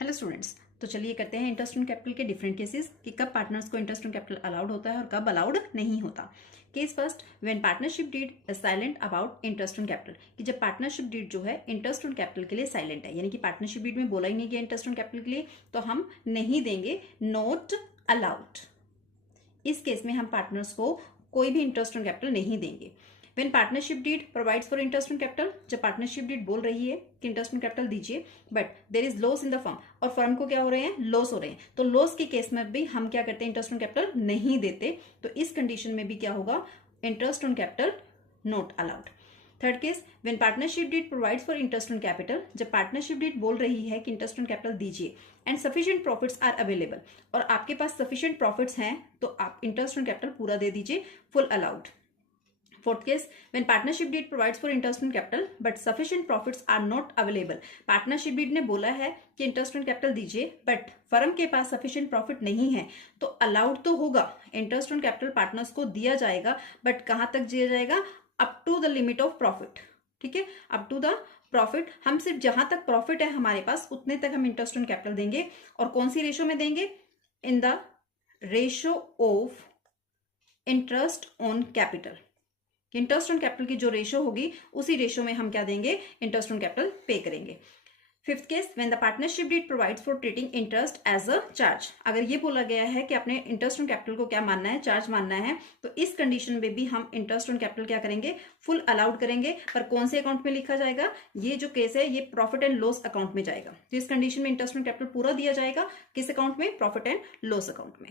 Hello students, तो चलिए करते हैं इंटरेस्ट ऑन कैपिटल के डिफरेंट केसेस कि कब पार्टनर्स को इंटरेस्ट ऑन कैपिटल अलाउड होता है और कब अलाउड नहीं होता। Case first, when partnership deed silent about interest on capital, कि जब पार्टनरशिप डीड जो है इंटरेस्ट ऑन कैपिटल के लिए साइलेंट है, यानी कि पार्टनरशिप डीड में बोला ही नहीं गया इंटरेस्ट ऑन कैपिटल के लिए, तो हम नहीं देंगे, नॉट अलाउड। इस केस में हम पार्टनर्स को कोई भी इंटरेस्ट ऑन कैपिटल नहीं देंगे। When partnership deed provides for interest on capital, जब पार्टनरशिप डीड बोल रही है कि इंटरेस्ट ऑन कैपिटल दीजिए, but there is loss in the firm, और फर्म को क्या हो रहे हैं, लॉस हो रहे हैं, तो लॉस के केस में भी हम क्या करते हैं, इंटरेस्ट ऑन कैपिटल नहीं देते। तो इस कंडीशन में भी क्या होगा, interest on capital not allowed. Third case, when partnership deed provides for interest on capital, जब पार्टनरशिप डीड बोल रही है कि इंटरेस्ट ऑन कैपिटल दीजिए and sufficient profits are available, और आपके पास सफिशिएंट प्रॉफिट्स हैं, तो आप इंटरेस्ट ऑन कैपिटल पूरा दे दीजिए, full allowed. Fourth case, when partnership deed provides for interest on capital but sufficient profits are not available, partnership deed ने बोला है कि इंटरेस्ट ऑन कैपिटल दीजिए बट फर्म के पास सफिशिएंट प्रॉफिट नहीं है, तो अलाउड तो होगा, इंटरेस्ट ऑन कैपिटल पार्टनर्स को दिया जाएगा, बट कहां तक दिया जाएगा, up to the limit of profit. ठीक है, अप टू द प्रॉफिट, हम सिर्फ जहां तक प्रॉफिट है हमारे पास उतने तक हम इंटरेस्ट ऑन कैपिटल देंगे। और कौन सी रेशो में देंगे, in the ratio of interest on capital, interest on capital की जो रेशो होगी उसी रेशो में हम क्या देंगे, इंटरेस्ट ऑन कैपिटल पे करेंगे। Fifth case, when the partnership deed provides for treating interest as a charge, अगर ये बोला गया है कि अपने इंटरेस्ट ऑन कैपिटल को क्या मानना है, चार्ज मानना है, तो इस कंडीशन में भी हम इंटरेस्ट ऑन कैपिटल क्या करेंगे, फुल अलाउड करेंगे। पर कौन से अकाउंट में लिखा जाएगा, ये जो केस है ये प्रॉफिट एंड लॉस अकाउंट में जाएगा, तो इस कंडीशन में इंटरेस्ट ऑन कैपिटल पूरा दिया जाएगा, किस अकाउंट में, प्रॉफिट एंड लॉस अकाउंट में।